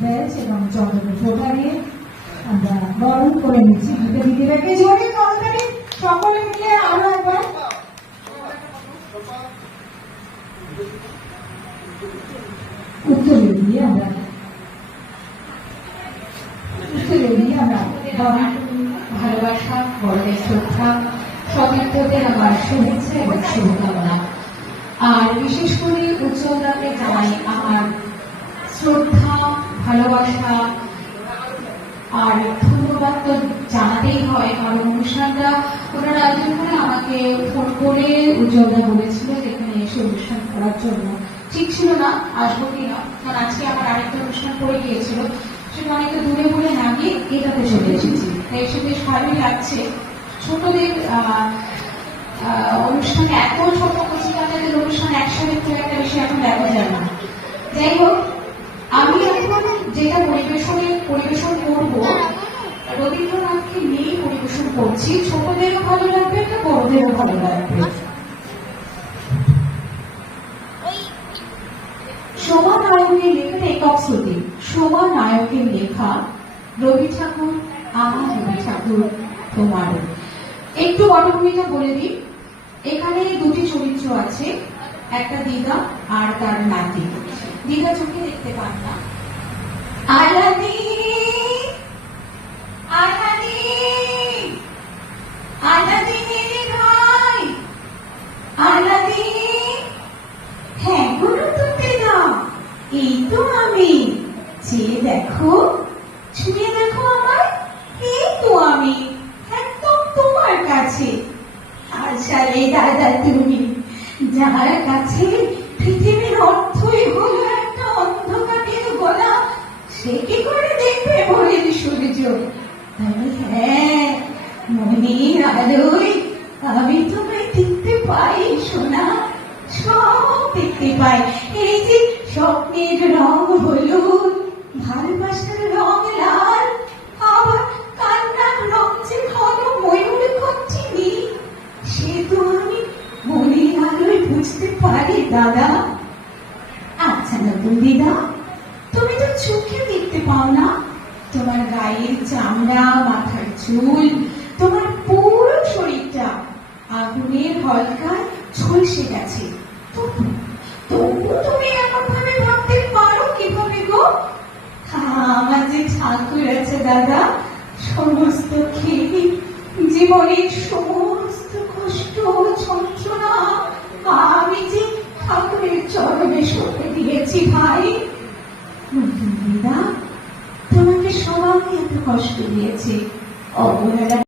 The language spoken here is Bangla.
ব্যাচ এবং চন্দ্রকে ফোটা দিয়ে আমরা বরণ করে নিচ্ছি দিতে দিদিরাকে জোরে তাড়াতাড়ি সকলে মিলে আরও একবার। উত্তরে দিয়ে আমরা আর বিশেষ করে উজ্জ্বলদাকে জানাই আমার শ্রদ্ধা ভালোবাসা। আর ধন্যবাদ তো জানাতেই হয়, কারণ অনুষ্ঠানটা ওনারা আয়োজন করে আমাকে ফোন করে উজ্জ্বলদা বলেছিল যে এখানে এসে অনুষ্ঠান করার জন্য। ঠিক ছিল না, আসব কি না কারণ আজকে আমার আরেকটা অনুষ্ঠান পড়ে গিয়েছিল। সেটা অনেকটা দূরে বলে না গিয়ে এটাতে চলে এসেছি। তাই এসে বেশ ভালোই লাগছে। ছোটদের অনুষ্ঠানে এত ছোট কচি কাচাদের অনুষ্ঠান একসাথে একটা বেশি এখন দেখা যায় না। যাই হোক রবীন্দ্রনাথকে নিয়ে পরিবেশন করছি। ছোটদেরও ভালো লাগবে একটা বড়দেরও ভালো লাগবে। সোমা নায়কের লেখা একক শ্রুতি। সোমা নায়কের লেখা, রবি ঠাকুর, আমার রবি ঠাকুর, তোমার। একটু পটভূমিটা বলে দিই। এখানে দুটি চরিত্র আছে, একটা দিদা আর তার নাতি। দিদা চোখে দেখতে পান না। তো আমি। চেয়ে দেখো ছুঁয়ে দেখো আমার এই তো আমি, একদম তোমার কাছে। এই দাদা তুমি, যার কাছে পৃথিবীর অর্থই হলো একটা অন্ধকারের সে কি করে দেখবে সূর্য? আমি হ্যাঁ আমি তোমায় দেখতে পাই, সোনা। সব দেখতে পাই। এই যে স্বপ্নের রং হলুদ, ভালোবাসার রং লাল, আবার কান্নার রং যে ঘন ময়ূর কচ্ছিনি সে তো আমি মনের আলোয় বুঝতে পারি, দাদা। আচ্ছা নতুন দিদা, তুমি তো চোখে দেখতে পাও না। তোমার গায়ের চামড়া, মাথার চুল, তোমার পুরো শরীরটা আগুনের হলকায় ঝলসে গেছে। তবু দাদা, সমস্ত খেয়ে জীবনের সমস্ত কষ্ট যন্ত্রণা আমি যে ঠাকুরের চরণে সঁপে দিয়েছি ভাই। দিদা, তোমাকে সবাই এত কষ্ট দিয়েছে। অবহেলা